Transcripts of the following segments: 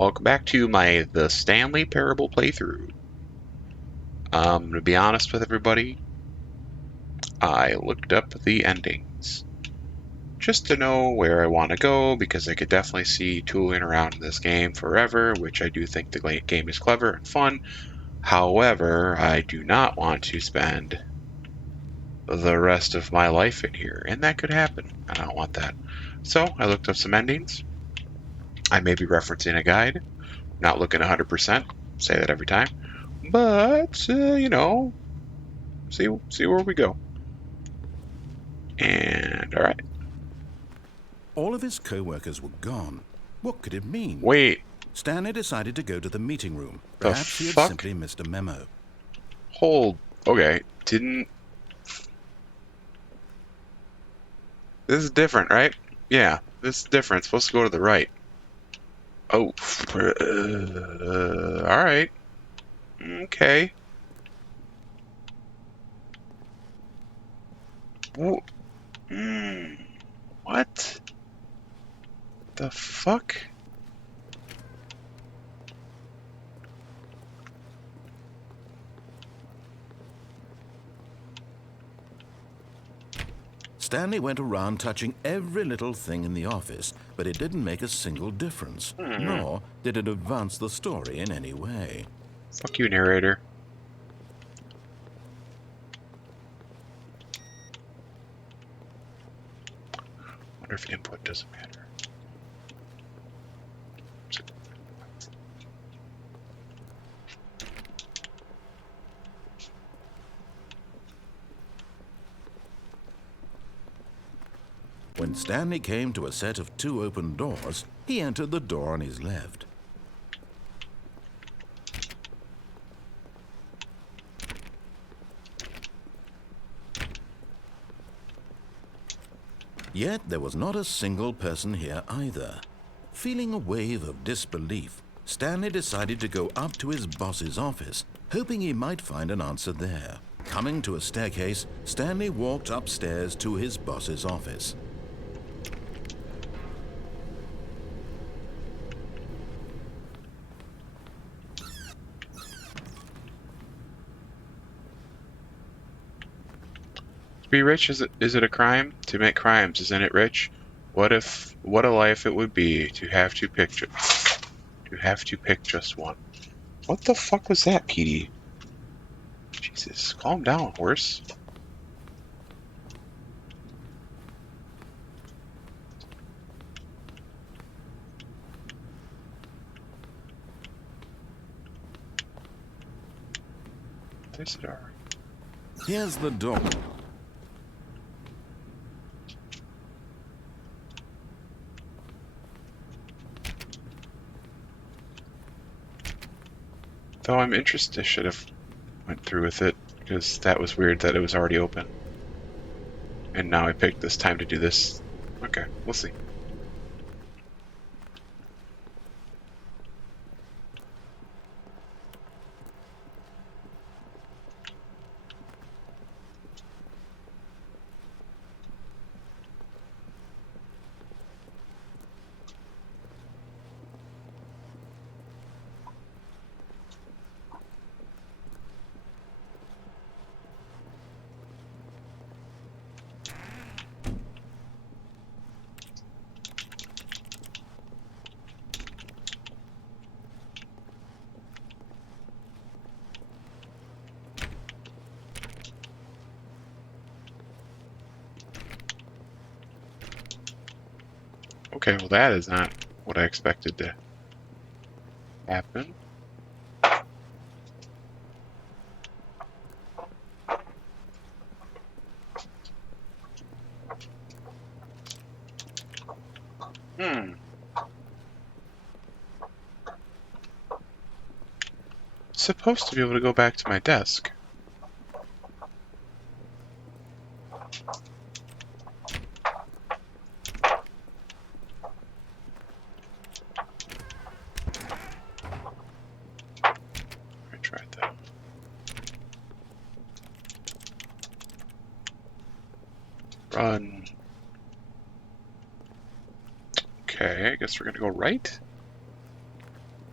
Welcome back to the Stanley Parable playthrough. To be honest with everybody, I looked up the endings just to know where I want to go because I could definitely see tooling around this game forever, which I do think the game is clever and fun. However, I do not want to spend the rest of my life in here, and that could happen. I don't want that. So I looked up some endings. I may be referencing a guide, not looking 100%, say that every time. But, see where we go. And all right. All of his co-workers were gone. What could it mean? Wait, Stanley decided to go to the meeting room. the Perhaps he had fuck? simply missed a memo. Hold. Okay, didn't. This is different, right? Yeah, this is different. It's supposed to go to the right. Oh, all right. Okay. What the fuck? Stanley went around touching every little thing in the office, but it didn't make a single difference, nor did it advance the story in any way. Fuck you, narrator. Wonder if input doesn't matter. When Stanley came to a set of 2 open doors, he entered the door on his left. Yet there was not a single person here either. Feeling a wave of disbelief, Stanley decided to go up to his boss's office, hoping he might find an answer there. Coming to a staircase, Stanley walked upstairs to his boss's office. To be rich, is it a crime? To make crimes, isn't it rich? What a life it would be to have to pick just one. What the fuck was that, Petey? Jesus, calm down, horse. There's the door. Here's the door. Though I'm interested, I should have went through with it, because that was weird that it was already open. And now I picked this time to do this. Okay, we'll see. Okay, well that is not what I expected to happen. Supposed to be able to go back to my desk. I tried that. Run. Okay, I guess we're gonna go right.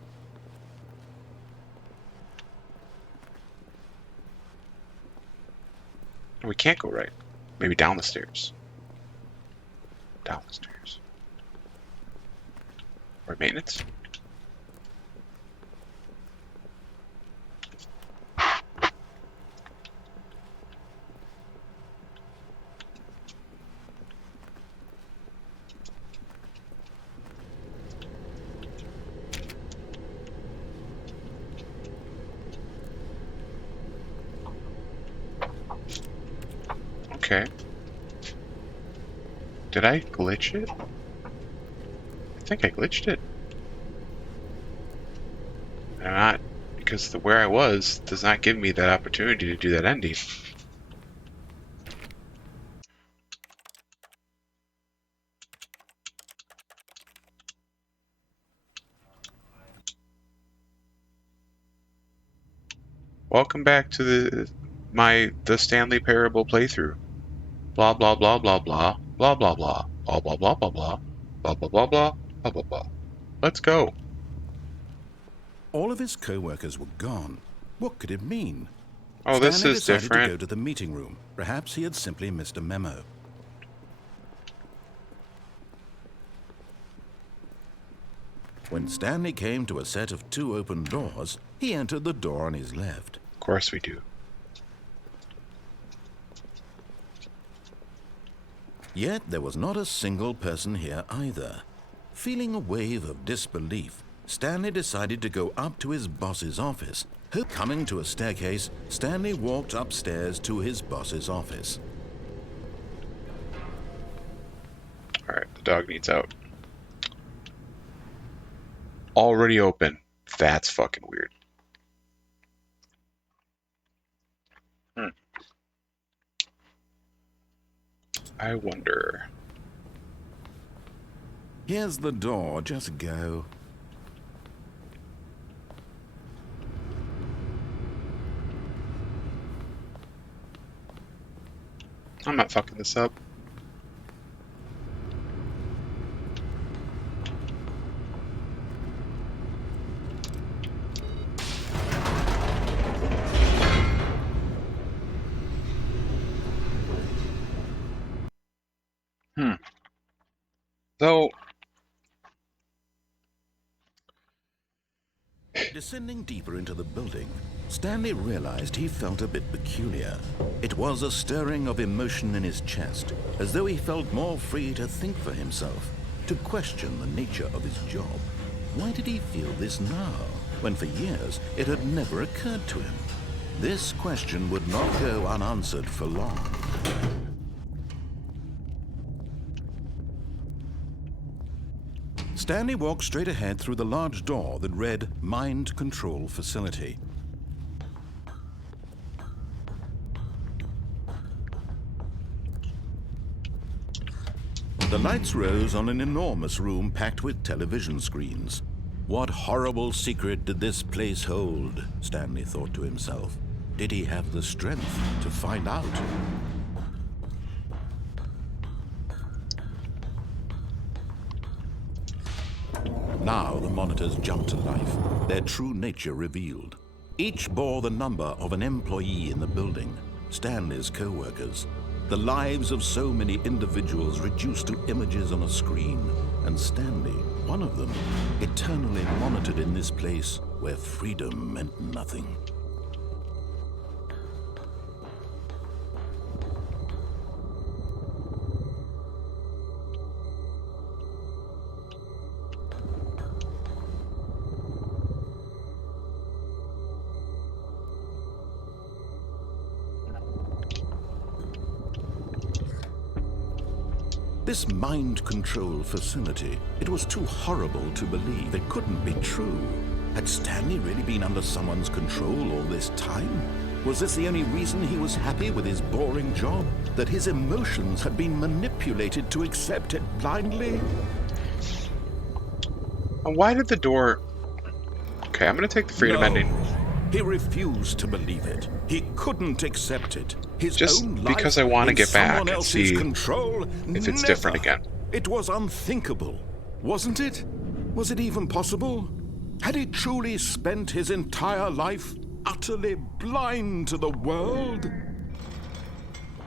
We can't go right. Maybe down the stairs. Down the stairs. Or maintenance? Okay. Did I glitch it? I think I glitched it. I'm not, because where I was does not give me that opportunity to do that ending. Welcome back to the Stanley Parable playthrough. Blah blah blah blah blah blah blah blah blah blah blah blah blah blah blah blah blah blah blah blah. Let's go. All of his co-workers were gone. What could it mean? Oh, this Stanley is decided to go different. to the meeting room. Perhaps he had simply missed a memo. When Stanley came to a set of 2 open doors, he entered the door on his left. Of course we do. Yet there was not a single person here either. Feeling a wave of disbelief, Stanley decided to go up to his boss's office. Coming to a staircase, Stanley walked upstairs to his boss's office. Alright, the dog needs out. Already open. That's fucking weird. I wonder. Here's the door, just go. I'm not fucking this up. So, Descending deeper into the building, Stanley realized he felt a bit peculiar. It was a stirring of emotion in his chest, as though he felt more free to think for himself, to question the nature of his job. Why did he feel this now, when for years it had never occurred to him? This question would not go unanswered for long. Stanley walked straight ahead through the large door that read Mind Control Facility. The lights rose on an enormous room packed with television screens. What horrible secret did this place hold? Stanley thought to himself. Did he have the strength to find out? Now the monitors jumped to life, their true nature revealed. Each bore the number of an employee in the building, Stanley's co-workers. The lives of so many individuals reduced to images on a screen, and Stanley, one of them, eternally monitored in this place where freedom meant nothing. This mind control facility, it was too horrible to believe. It couldn't be true. Had Stanley really been under someone's control all this time? Was this the only reason he was happy with his boring job? That his emotions had been manipulated to accept it blindly? and why did the door... Okay, I'm gonna take the freedom No. ending. He refused to believe it. He couldn't accept it. His Just own life because I wanna in get back someone and else's see control? if it's Never. different again. It was unthinkable, wasn't it? Was it even possible? Had he truly spent his entire life utterly blind to the world?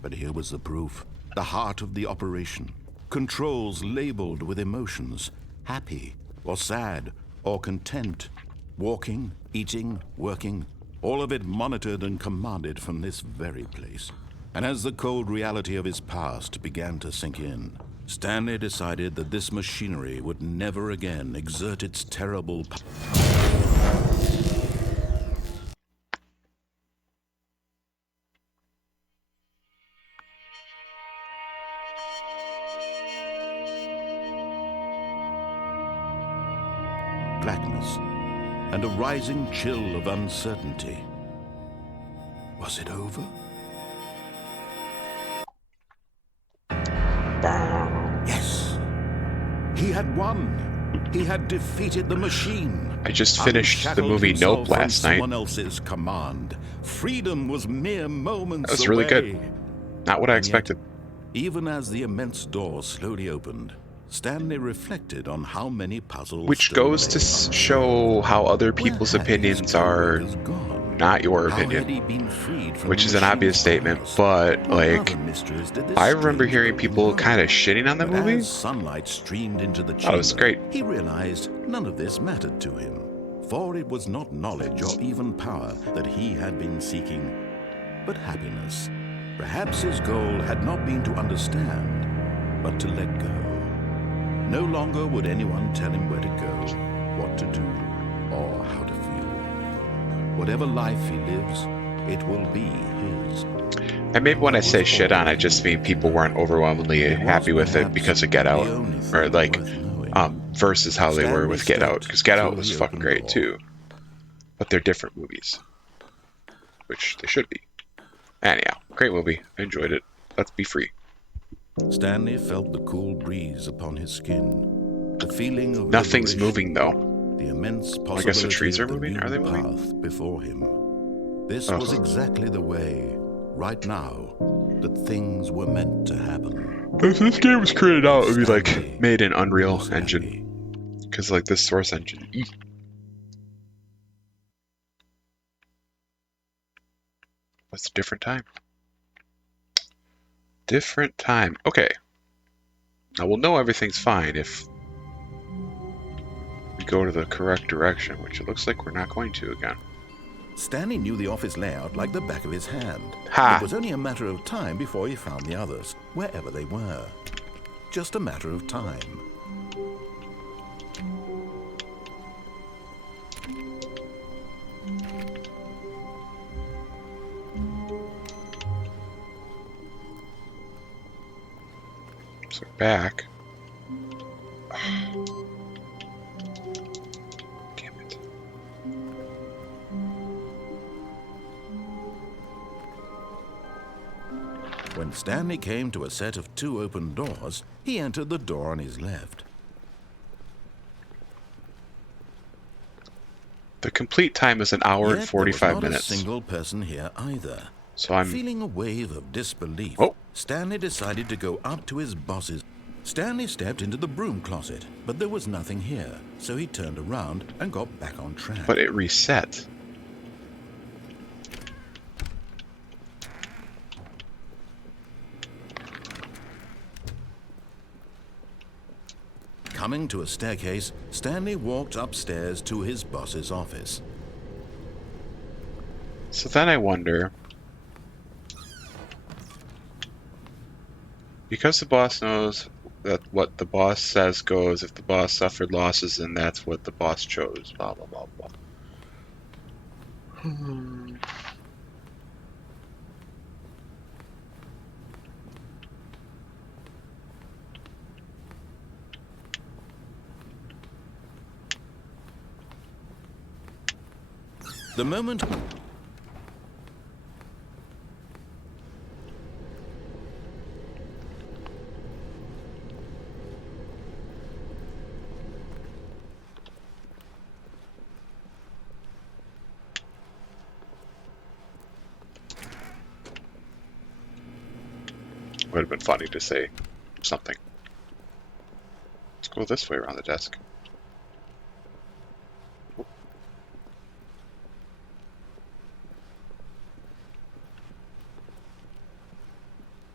But here was the proof. The heart of the operation. Controls labeled with emotions. Happy, or sad, or content. Walking, eating, working. All of it monitored and commanded from this very place. And as the cold reality of his past began to sink in, Stanley decided that this machinery would never again exert its terrible power. Blackness and a rising chill of uncertainty. Was it over? Yes. He had won. He had defeated the machine. I just finished the movie Nope last night. Someone else's command. Freedom was mere moments That was away. really good. Not what I expected. Even as the immense door slowly opened, Stanley reflected on how many puzzles. Which goes to show how other people's opinions are not your opinion. Which is an obvious statement, but like, I remember hearing people kind of shitting on the movie. As sunlight streamed into the chamber, that was great. He realized none of this mattered to him, for it was not knowledge or even power that he had been seeking, but happiness. Perhaps his goal had not been to understand, but to let go. No longer would anyone tell him where to go, what to do, or how to feel. Whatever life he lives, it will be his. And maybe when I say shit on, I just mean people weren't overwhelmingly happy with it because of Get Out, or like, versus how they were with Get Out, because Get Out was fucking great too. But they're different movies, which they should be. Anyhow, great movie. I enjoyed it. Let's be free. Stanley felt the cool breeze upon his skin. The feeling of nothing's liberation, moving though. The immense possibility I guess the trees are of the moving. Are they new moving? path before him. This was exactly the way, right now, that things were meant to happen. If this game was created out, it would be like made in Unreal Engine, because like this Source Engine. It's a different time. Different time. Okay. Now we'll know everything's fine if we go to the correct direction, which it looks like we're not going to again. Stanley knew the office layout like the back of his hand. Ha! It was only a matter of time before he found the others, wherever they were. Just a matter of time. So back. Damn it. When Stanley came to a set of 2 open doors, he entered the door on his left. The complete time is an hour and 45 not minutes. A single person here either. So I'm feeling a wave of disbelief. Oh. Stanley decided to go up to his boss's. Stanley stepped into the broom closet, but there was nothing here, so he turned around and got back on track. But it reset. Coming to a staircase, Stanley walked upstairs to his boss's office. So then I wonder, because the boss knows that what the boss says goes, if the boss suffered losses, then that's what the boss chose, blah, blah, blah, blah. The moment... Would have been funny to say something. Let's go this way around the desk.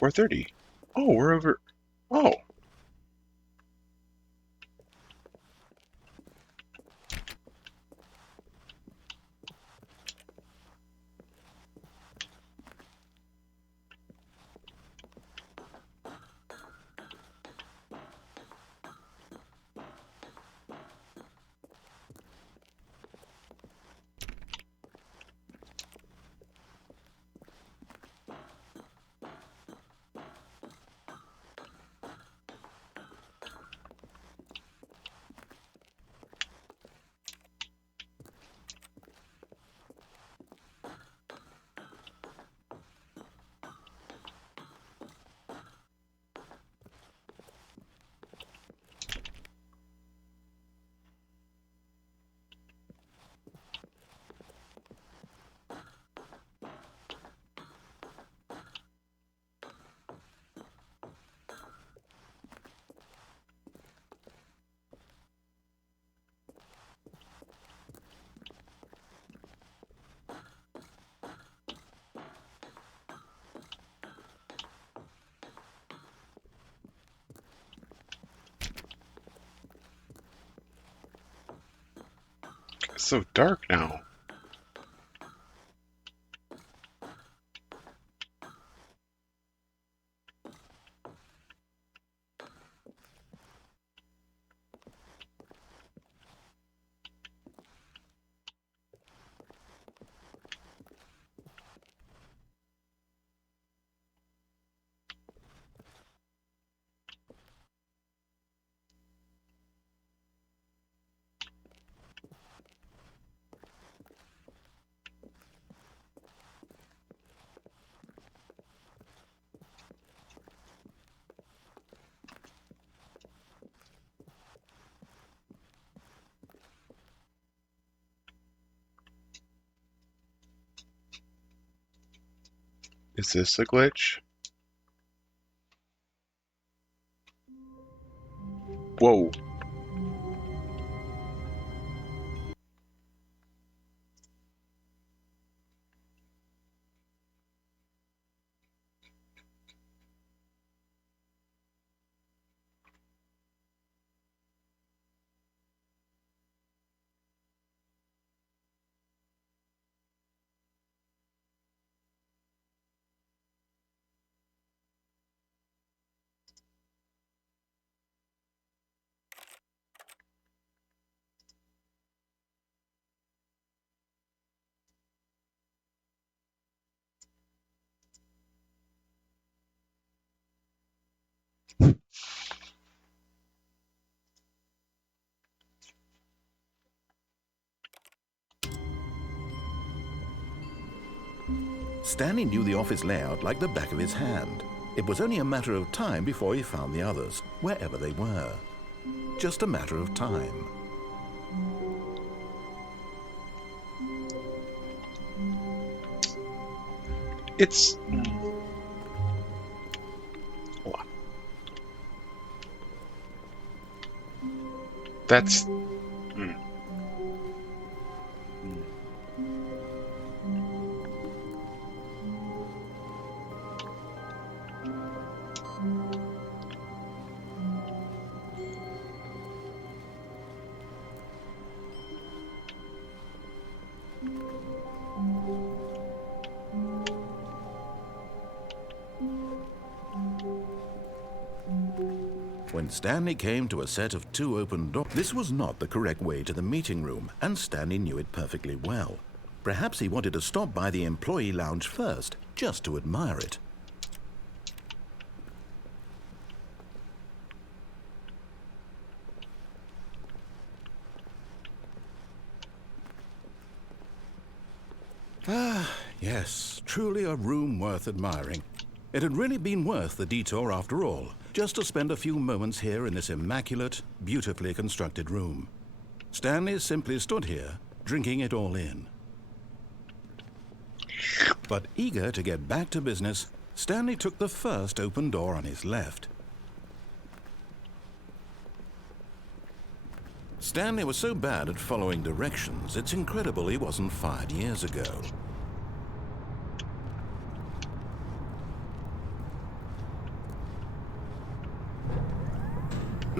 4:30. Oh, we're over. Oh. It's so dark now. Is this a glitch? Whoa. Stanley knew the office layout like the back of his hand. It was only a matter of time before he found the others, wherever they were. Just a matter of time. It's. Hold on. That's. When Stanley came to a set of 2 open doors, this was not the correct way to the meeting room, and Stanley knew it perfectly well. Perhaps he wanted to stop by the employee lounge first, just to admire it. Ah, yes, truly a room worth admiring. It had really been worth the detour after all, just to spend a few moments here in this immaculate, beautifully constructed room. Stanley simply stood here, drinking it all in. But eager to get back to business, Stanley took the first open door on his left. Stanley was so bad at following directions, it's incredible he wasn't fired years ago.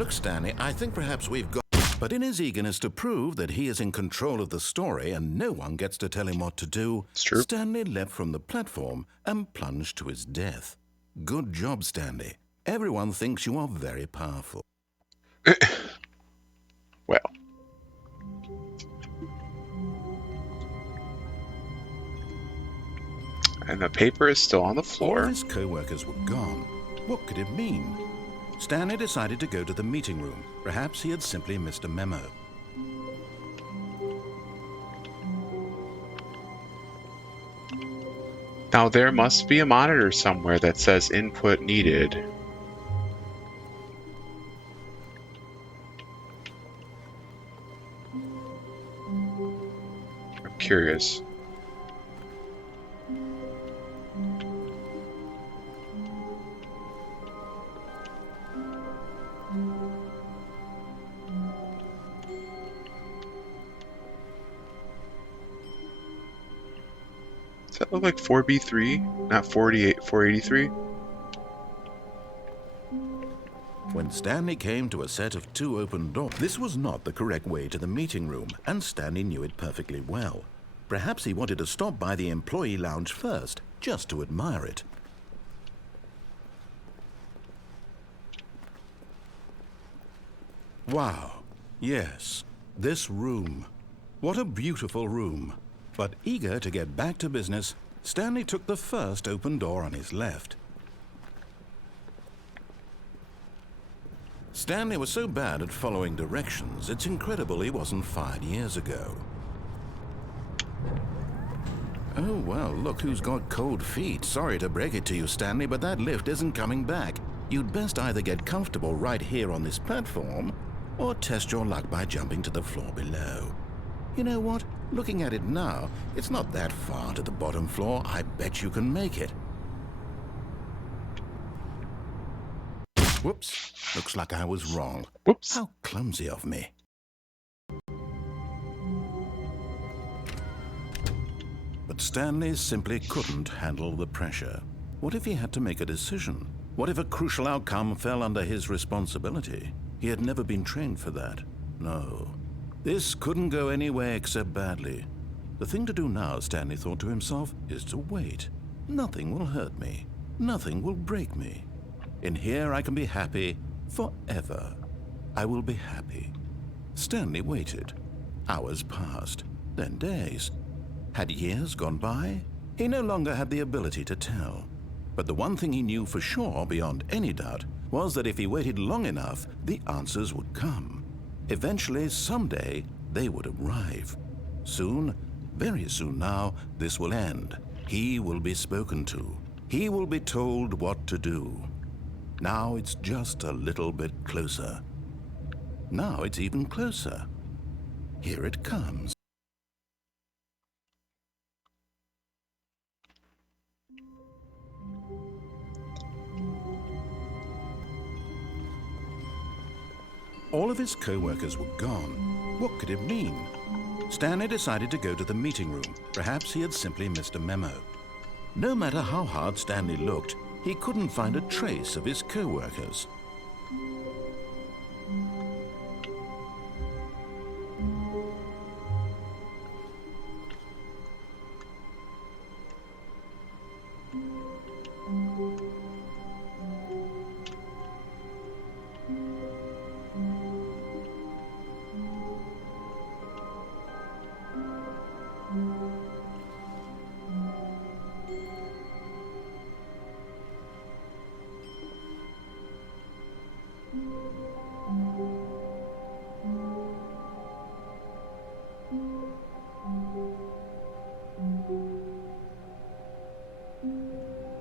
Look, Stanley, I think perhaps we've got... But in his eagerness to prove that he is in control of the story and no one gets to tell him what to do, It's true. Stanley leapt from the platform and plunged to his death. Good job, Stanley. Everyone thinks you are very powerful. Well. And the paper is still on the All floor. of his co-workers were gone. What could it mean? Stanley decided to go to the meeting room. Perhaps he had simply missed a memo. Now there must be a monitor somewhere that says input needed. I'm curious. Does that look like 4B3, not 483? When Stanley came to a set of 2 open doors, this was not the correct way to the meeting room, and Stanley knew it perfectly well. Perhaps he wanted to stop by the employee lounge first, just to admire it. Wow, yes, this room. What a beautiful room. But eager to get back to business, Stanley took the first open door on his left. Stanley was so bad at following directions, it's incredible he wasn't fired years ago. Oh, well, look who's got cold feet. Sorry to break it to you, Stanley, but that lift isn't coming back. You'd best either get comfortable right here on this platform, or test your luck by jumping to the floor below. You know what? Looking at it now, it's not that far to the bottom floor. I bet you can make it. Whoops. Looks like I was wrong. Whoops. How clumsy of me. But Stanley simply couldn't handle the pressure. What if he had to make a decision? What if a crucial outcome fell under his responsibility? He had never been trained for that. No. This couldn't go anywhere except badly. The thing to do now, Stanley thought to himself, is to wait. Nothing will hurt me. Nothing will break me. In here I can be happy forever. I will be happy. Stanley waited. Hours passed, then days. Had years gone by? He no longer had the ability to tell. But the one thing he knew for sure, beyond any doubt, was that if he waited long enough, the answers would come. Eventually, someday, they would arrive. Soon, very soon now, this will end. He will be spoken to. He will be told what to do. Now it's just a little bit closer. Now it's even closer. Here it comes. All of his co-workers were gone. What could it mean? Stanley decided to go to the meeting room. Perhaps he had simply missed a memo. No matter how hard Stanley looked, he couldn't find a trace of his co-workers.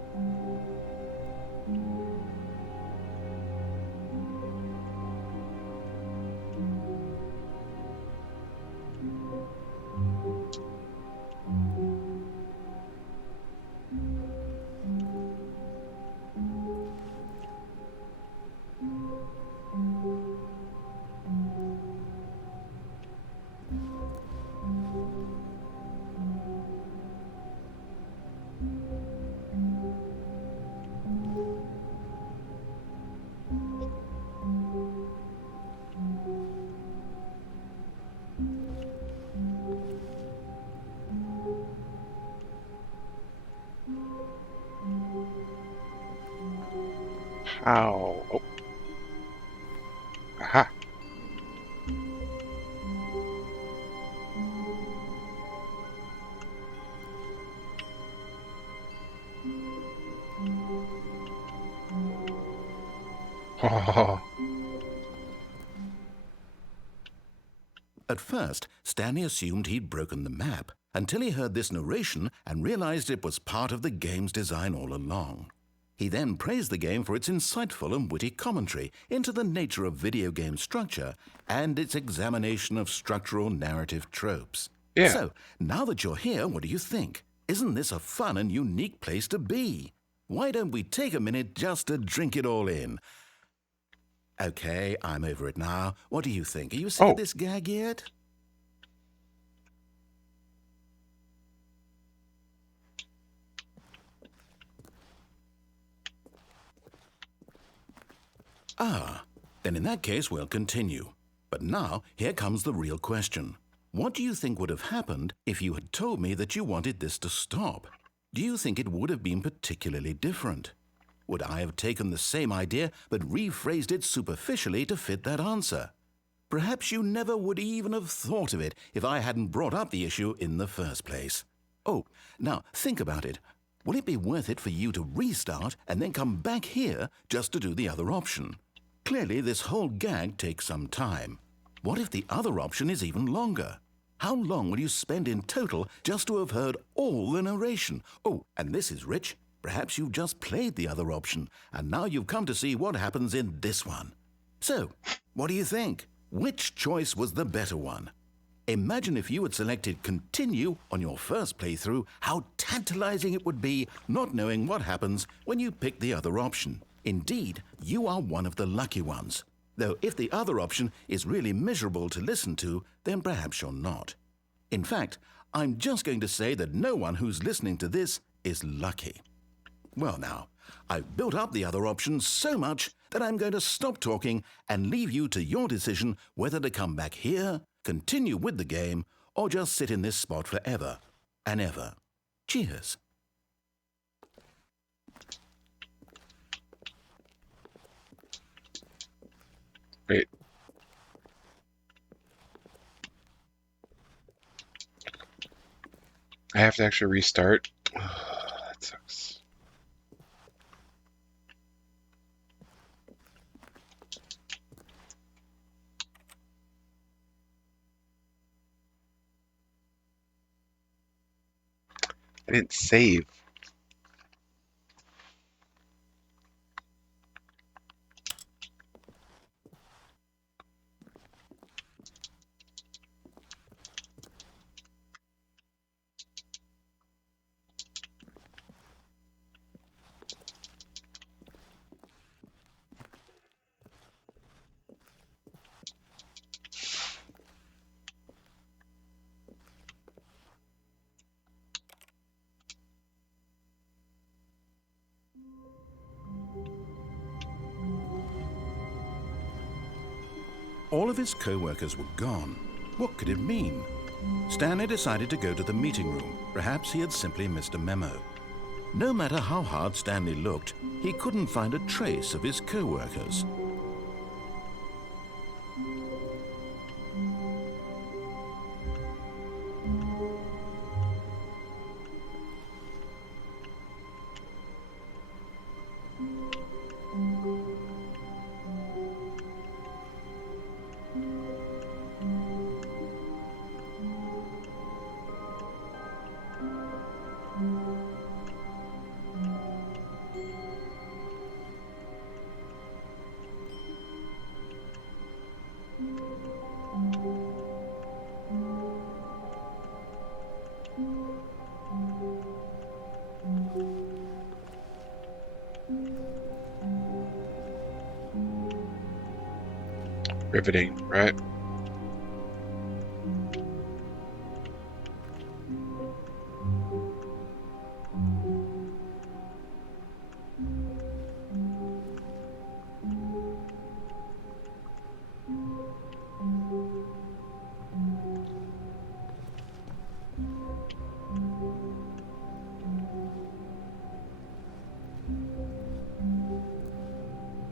How? Oh, aha. At first, Stanley assumed he'd broken the map until he heard this narration and realized it was part of the game's design all along. He then praised the game for its insightful and witty commentary into the nature of video game structure and its examination of structural narrative tropes. Yeah. So, now that you're here, what do you think? Isn't this a fun and unique place to be? Why don't we take a minute just to drink it all in? Okay, I'm over it now. What do you think? Are you sick of this gag yet? Ah, then in that case we'll continue. But now, here comes the real question. What do you think would have happened if you had told me that you wanted this to stop? Do you think it would have been particularly different? Would I have taken the same idea but rephrased it superficially to fit that answer? Perhaps you never would even have thought of it if I hadn't brought up the issue in the first place. Oh, now think about it. Will it be worth it for you to restart and then come back here just to do the other option? Clearly, this whole gag takes some time. What if the other option is even longer? How long will you spend in total just to have heard all the narration? Oh, and this is rich. Perhaps you've just played the other option, and now you've come to see what happens in this one. So, what do you think? Which choice was the better one? Imagine if you had selected Continue on your first playthrough, how tantalizing it would be not knowing what happens when you pick the other option. Indeed, you are one of the lucky ones. Though if the other option is really miserable to listen to, then perhaps you're not. In fact, I'm just going to say that no one who's listening to this is lucky. Well now, I've built up the other option so much that I'm going to stop talking and leave you to your decision whether to come back here, continue with the game, or just sit in this spot forever and ever. Cheers. Wait. I have to actually restart. That sucks. I didn't save. All of his co-workers were gone. What could it mean? Stanley decided to go to the meeting room. Perhaps he had simply missed a memo. No matter how hard Stanley looked, he couldn't find a trace of his co-workers. Riveting, right?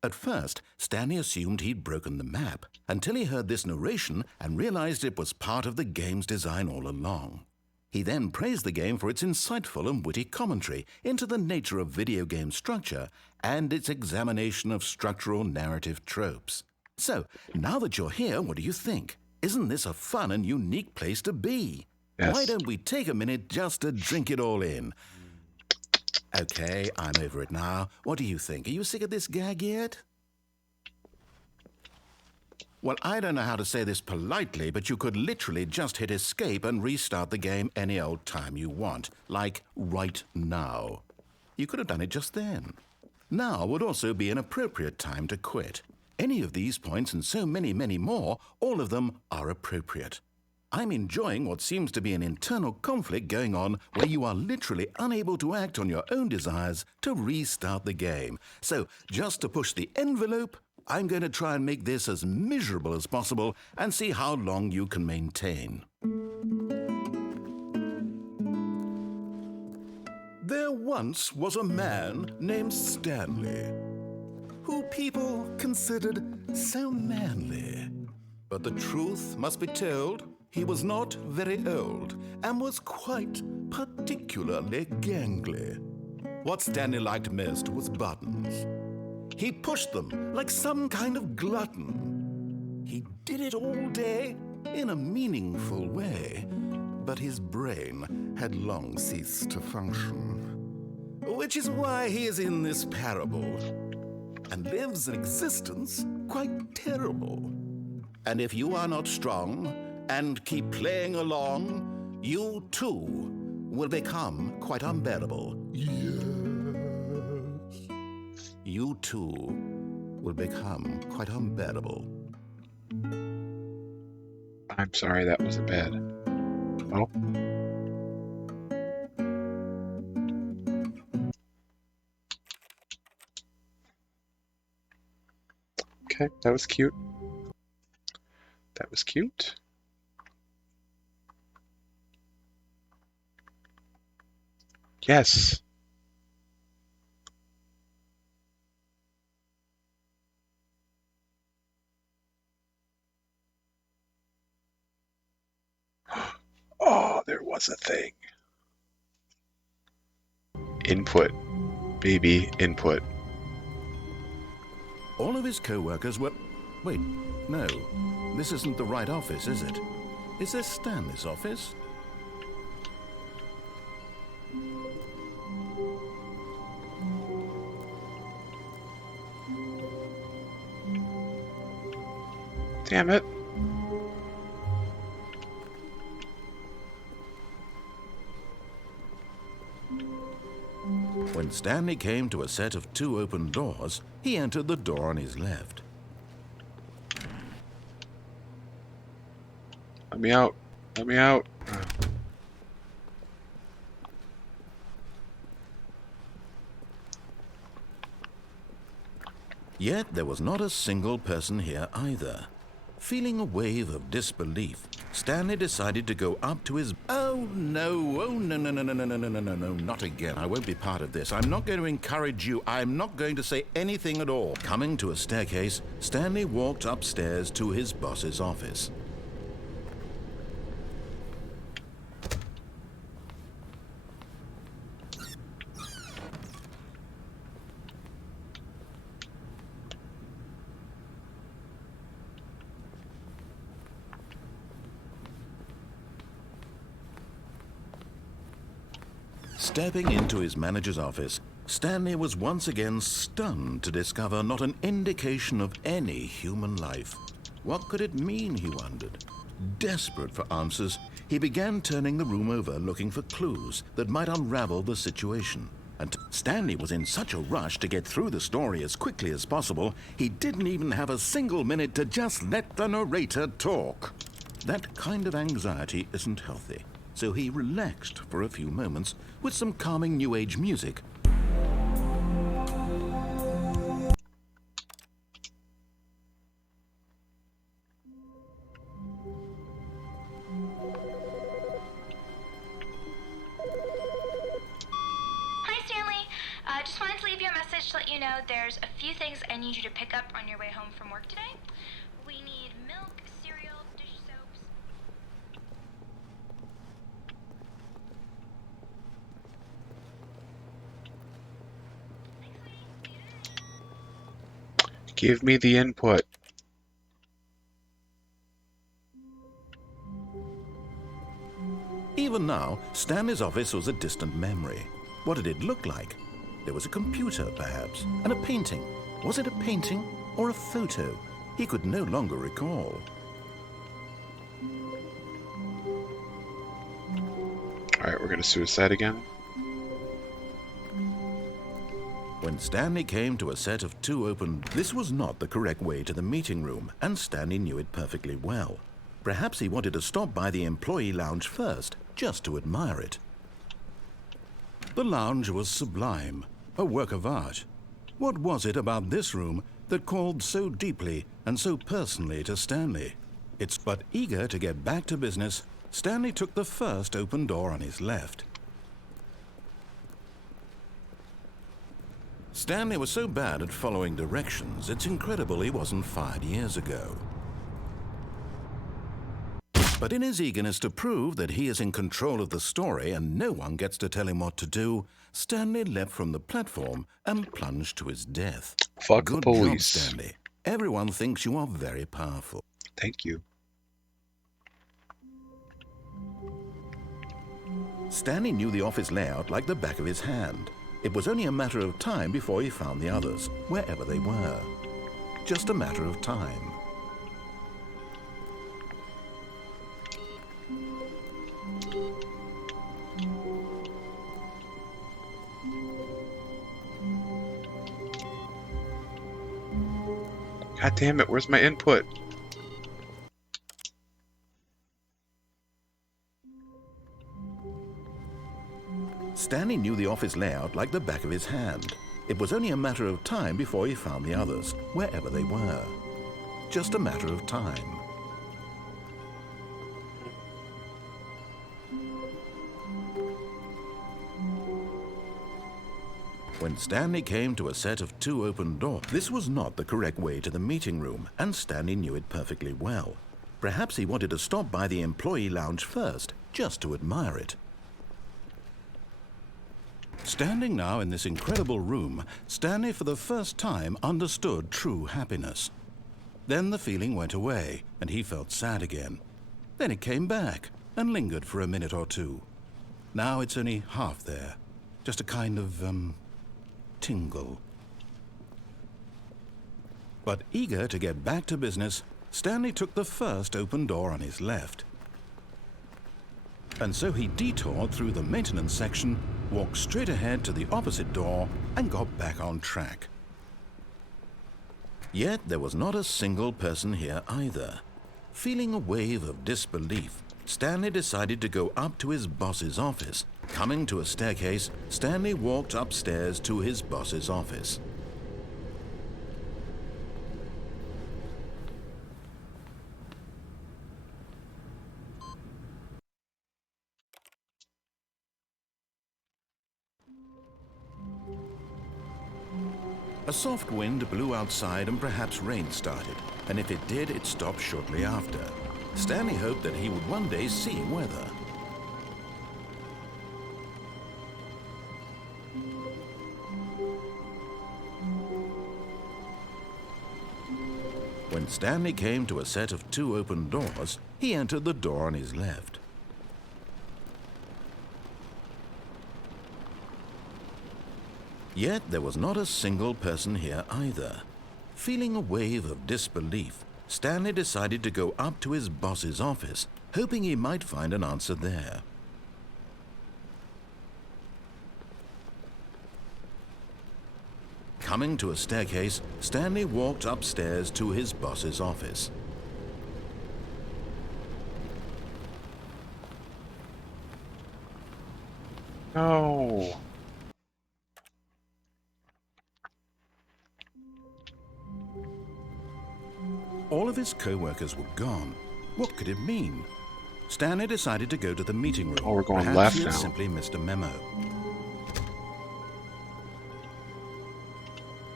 At first, Stanley assumed he'd broken the map until he heard this narration and realized it was part of the game's design all along. He then praised the game for its insightful and witty commentary into the nature of video game structure and its examination of structural narrative tropes. So, now that you're here, what do you think? Isn't this a fun and unique place to be? Yes. Why don't we take a minute just to drink it all in? Okay, I'm over it now. What do you think? Are you sick of this gag yet? Well, I don't know how to say this politely, but you could literally just hit escape and restart the game any old time you want, like right now. You could have done it just then. Now would also be an appropriate time to quit. Any of these points and so many, many more, all of them are appropriate. I'm enjoying what seems to be an internal conflict going on where you are literally unable to act on your own desires to restart the game. So, just to push the envelope, I'm going to try and make this as miserable as possible and see how long you can maintain. There once was a man named Stanley, who people considered so manly. But the truth must be told, he was not very old and was quite particularly gangly. What Stanley liked most was buttons. He pushed them like some kind of glutton. He did it all day in a meaningful way, but his brain had long ceased to function. Which is why he is in this parable and lives an existence quite terrible. And if you are not strong and keep playing along, you too will become quite unbearable. Yes. You too will become quite unbearable. I'm sorry, that was a bad. Oh. Okay, that was cute. That was cute. Yes. Oh, there was a thing. Input. Baby, input. All of his co-workers were... Wait, no. This isn't the right office, is it? Is this Stanley's office? Damn it. When Stanley came to a set of 2 open doors, he entered the door on his left. Let me out. Let me out. Yet there was not a single person here either. Feeling a wave of disbelief, Stanley decided to go up to his... Oh no, no, not again. I won't be part of this. I'm not going to encourage you. I'm not going to say anything at all. Coming to a staircase, Stanley walked upstairs to his boss's office. Stepping into his manager's office, Stanley was once again stunned to discover not an indication of any human life. What could it mean, he wondered. Desperate for answers, he began turning the room over looking for clues that might unravel the situation. And Stanley was in such a rush to get through the story as quickly as possible, he didn't even have a single minute to just let the narrator talk. That kind of anxiety isn't healthy. So he relaxed for a few moments with some calming New Age music. Hi, Stanley. Just wanted to leave you a message to let you know there's a few things I need you to pick up on your way home from work today. We need milk, cereal, dish soaps. Thanks, sweetie. Give me the input. Even now, Stanley's office was a distant memory. What did it look like? There was a computer, perhaps, and a painting. Was it a painting or a photo? He could no longer recall. Alright, we're gonna suicide again. When Stanley came to a set of two open, this was not the correct way to the meeting room, and Stanley knew it perfectly well. Perhaps he wanted to stop by the employee lounge first, just to admire it. The lounge was sublime, a work of art. What was it about this room that called so deeply and so personally to Stanley? But eager to get back to business, Stanley took the first open door on his left. Stanley was so bad at following directions, it's incredible he wasn't fired years ago. But in his eagerness to prove that he is in control of the story and no one gets to tell him what to do, Stanley leapt from the platform and plunged to his death. Fuck the Good police. job, Stanley. Everyone thinks you are very powerful. Thank you. Stanley knew the office layout like the back of his hand. It was only a matter of time before he found the others, wherever they were. Just a matter of time. God damn it, where's my input? Stanley knew the office layout like the back of his hand. It was only a matter of time before he found the others, wherever they were. Just a matter of time. When Stanley came to a set of two open doors, this was not the correct way to the meeting room, and Stanley knew it perfectly well. Perhaps he wanted to stop by the employee lounge first, just to admire it. Standing now in this incredible room, Stanley for the first time understood true happiness. Then the feeling went away, and he felt sad again. Then it came back, and lingered for a minute or two. Now it's only half there, just a kind of, tingle. But eager to get back to business, Stanley took the first open door on his left. And so he detoured through the maintenance section, walked straight ahead to the opposite door, and got back on track. Yet there was not a single person here either. Feeling a wave of disbelief, Stanley decided to go up to his boss's office. Coming to a staircase, Stanley walked upstairs to his boss's office. A soft wind blew outside and perhaps rain started, and if it did, it stopped shortly after. Stanley hoped that he would one day see weather. When Stanley came to a set of two open doors, he entered the door on his left. Yet there was not a single person here either. Feeling a wave of disbelief, Stanley decided to go up to his boss's office, hoping he might find an answer there. Coming to a staircase, Stanley walked upstairs to his boss's office. No. All of his co-workers were gone. What could it mean? Stanley decided to go to the meeting room. Oh, we're going Perhaps left he had now. simply missed a memo.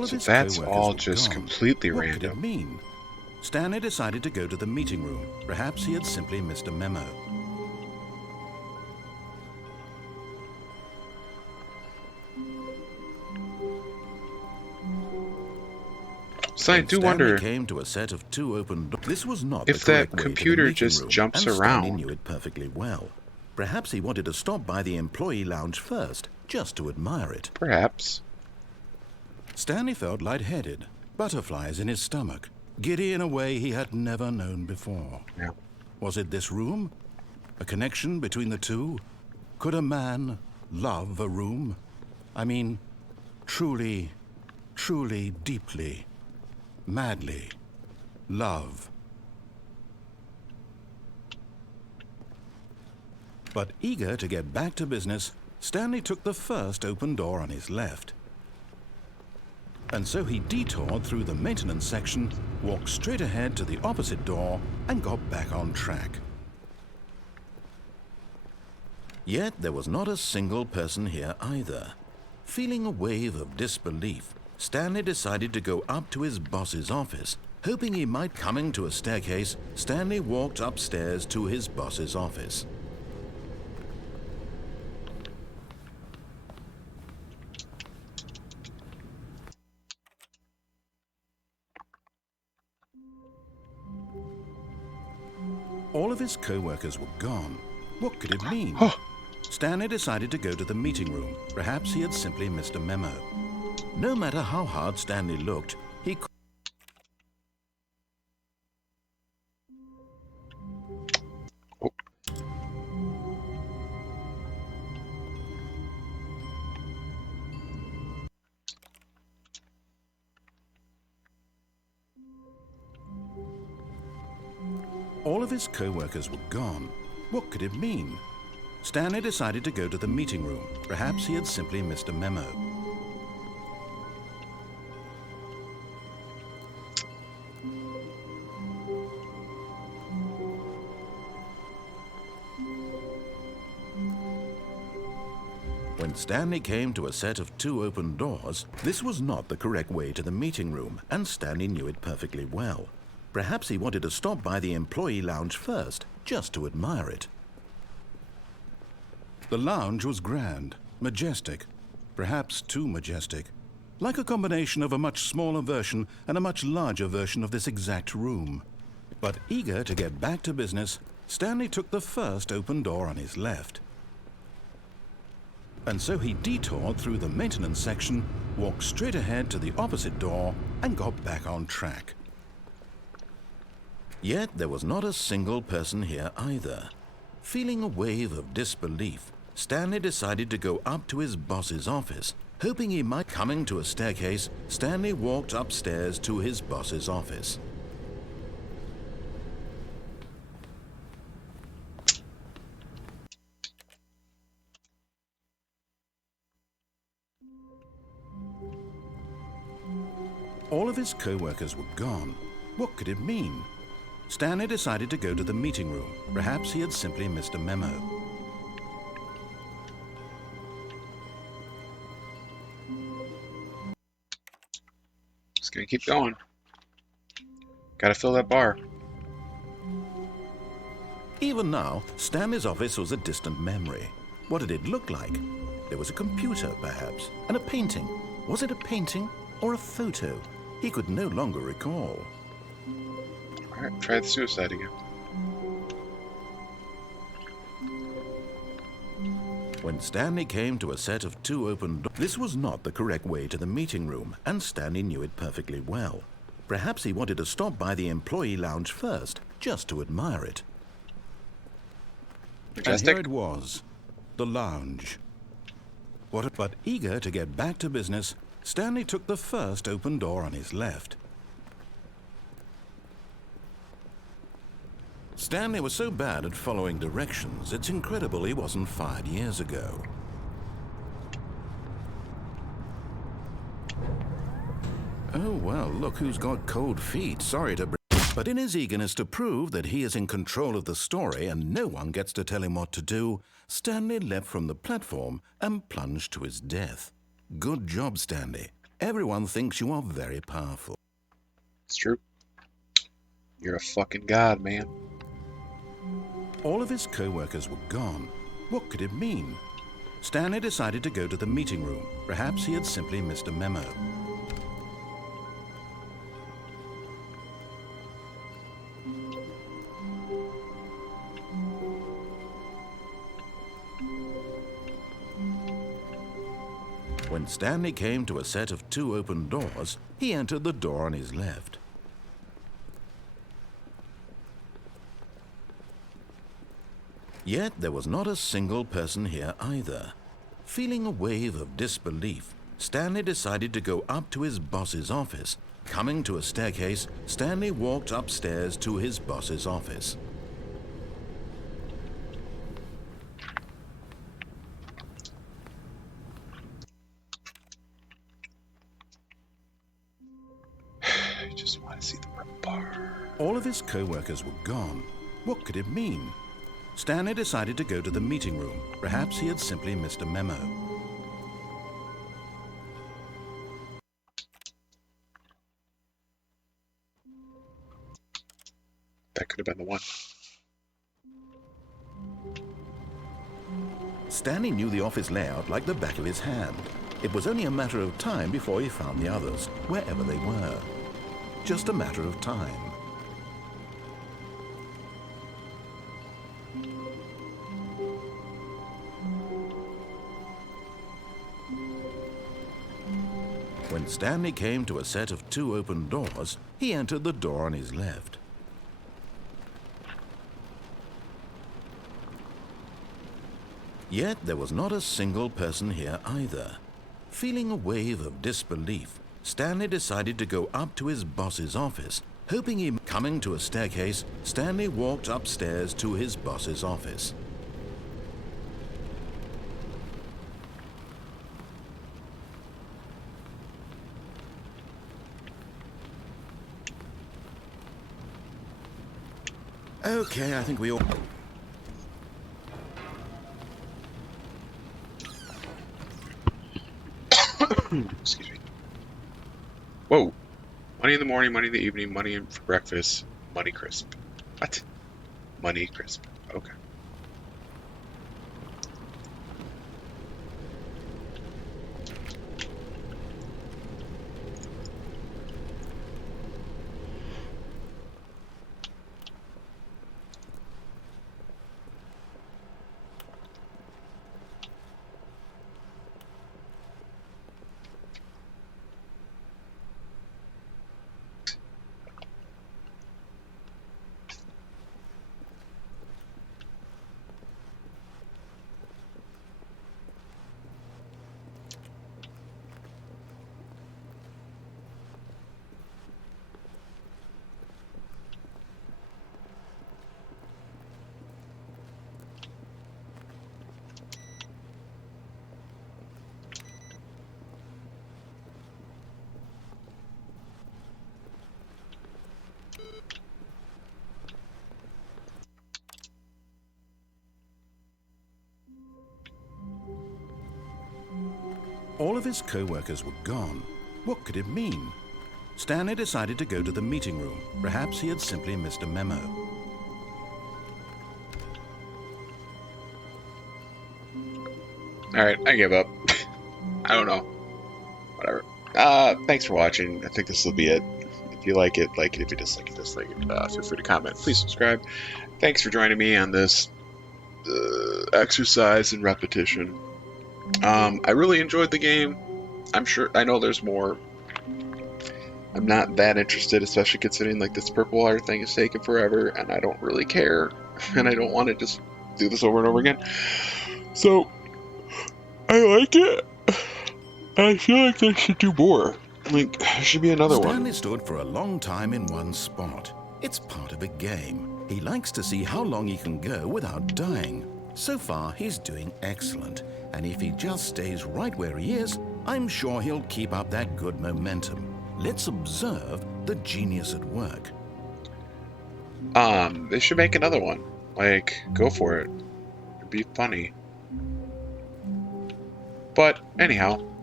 All of So his that's co-workers all were just gone. completely What could it random. mean? Stanley decided to go to the meeting room. Perhaps he had simply missed a memo. So I When do Stanley wonder came to a set of two open doors, this was not the if correct that way to the computer meeting just room, jumps and Stanley around. knew it perfectly well. Perhaps he wanted to stop by the employee lounge first, just to admire it. Perhaps. Stanley felt lightheaded, butterflies in his stomach, giddy in a way he had never known before. Yeah. Was it this room? A connection between the two? Could a man love a room? I mean, truly, truly, deeply, madly love. But eager to get back to business, Stanley took the first open door on his left. And so he detoured through the maintenance section, walked straight ahead to the opposite door, and got back on track. Yet there was not a single person here either. Feeling a wave of disbelief, Stanley decided to go up to his boss's office. Hoping he might coming to a staircase, Stanley walked upstairs to his boss's office. All of his co-workers were gone. What could it mean? Stanley decided to go to the meeting room. Perhaps he had simply missed a memo. No matter how hard Stanley looked, he could. Oh. All of his co-workers were gone. What could it mean? Stanley decided to go to the meeting room. Perhaps he had simply missed a memo. When Stanley came to a set of two open doors, this was not the correct way to the meeting room, and Stanley knew it perfectly well. Perhaps he wanted to stop by the employee lounge first, just to admire it. The lounge was grand, majestic, perhaps too majestic, like a combination of a much smaller version and a much larger version of this exact room. But eager to get back to business, Stanley took the first open door on his left. And so he detoured through the maintenance section, walked straight ahead to the opposite door, and got back on track. Yet there was not a single person here either. Feeling a wave of disbelief, Stanley decided to go up to his boss's office. Hoping he might coming to a staircase, Stanley walked upstairs to his boss's office. All of his co-workers were gone. What could it mean? Stanley decided to go to the meeting room. Perhaps he had simply missed a memo. Just gonna keep going. Gotta fill that bar. Even now, Stanley's office was a distant memory. What did it look like? There was a computer, perhaps, and a painting. Was it a painting or a photo? He could no longer recall. Alright, try the suicide again. When Stanley came to a set of two open doors, this was not the correct way to the meeting room, and Stanley knew it perfectly well. Perhaps he wanted to stop by the employee lounge first, just to admire it. And Majestic. here it was, the lounge. But eager to get back to business, Stanley took the first open door on his left. Stanley was so bad at following directions, it's incredible he wasn't fired years ago. Oh, well, look who's got cold feet. Sorry to but in his eagerness to prove that he is in control of the story and no one gets to tell him what to do, Stanley leapt from the platform and plunged to his death. Good job, Stanley. everyone thinks you are very powerful. It's true. You're a fucking god, man. All of his co-workers were gone. What could it mean? Stanley decided to go to the meeting room. Perhaps he had simply missed a memo. When Stanley came to a set of 2 open doors, he entered the door on his left. Yet there was not a single person here either. Feeling a wave of disbelief, Stanley decided to go up to his boss's office. Coming to a staircase, Stanley walked upstairs to his boss's office. I just want to see the red bar. All of his co-workers were gone. What could it mean? Stanley decided to go to the meeting room. Perhaps he had simply missed a memo. That could have been the one. Stanley knew the office layout like the back of his hand. It was only a matter of time before he found the others, wherever they were. Just a matter of time. When Stanley came to a set of 2 open doors, he entered the door on his left. Yet there was not a single person here either. Feeling a wave of disbelief, Stanley decided to go up to his boss's office. Hoping he... Coming to a staircase, Stanley walked upstairs to his boss's office. Okay, I think we all... Excuse me. Whoa. Money in the morning, money in the evening, money for breakfast, money crisp. What? Money crisp. Okay. All of his co-workers were gone. What could it mean? Stanley decided to go to the meeting room. Perhaps he had simply missed a memo. Alright, I give up. I don't know. Whatever. Thanks for watching. I think this will be it. If you like it, like it. If you dislike it, dislike it. Feel free to comment. Please subscribe. Thanks for joining me on this exercise in repetition. I really enjoyed the game. I know there's more. I'm not that interested, especially considering like this purple water thing is taking forever, and I don't really care, and I don't want to just do this over and over again. So, I like it. I feel like they should do more. Like, there should be another one. Stanley stood for a long time in one spot. It's part of a game. He likes to see how long he can go without dying. So far, he's doing excellent. And if he just stays right where he is, I'm sure he'll keep up that good momentum. Let's observe the genius at work. They should make another one. Like, go for it. It'd be funny. But, anyhow,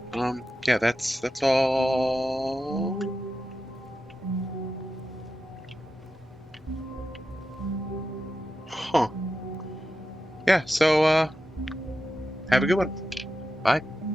Yeah, that's all. Huh. Yeah, so have a good one. Bye.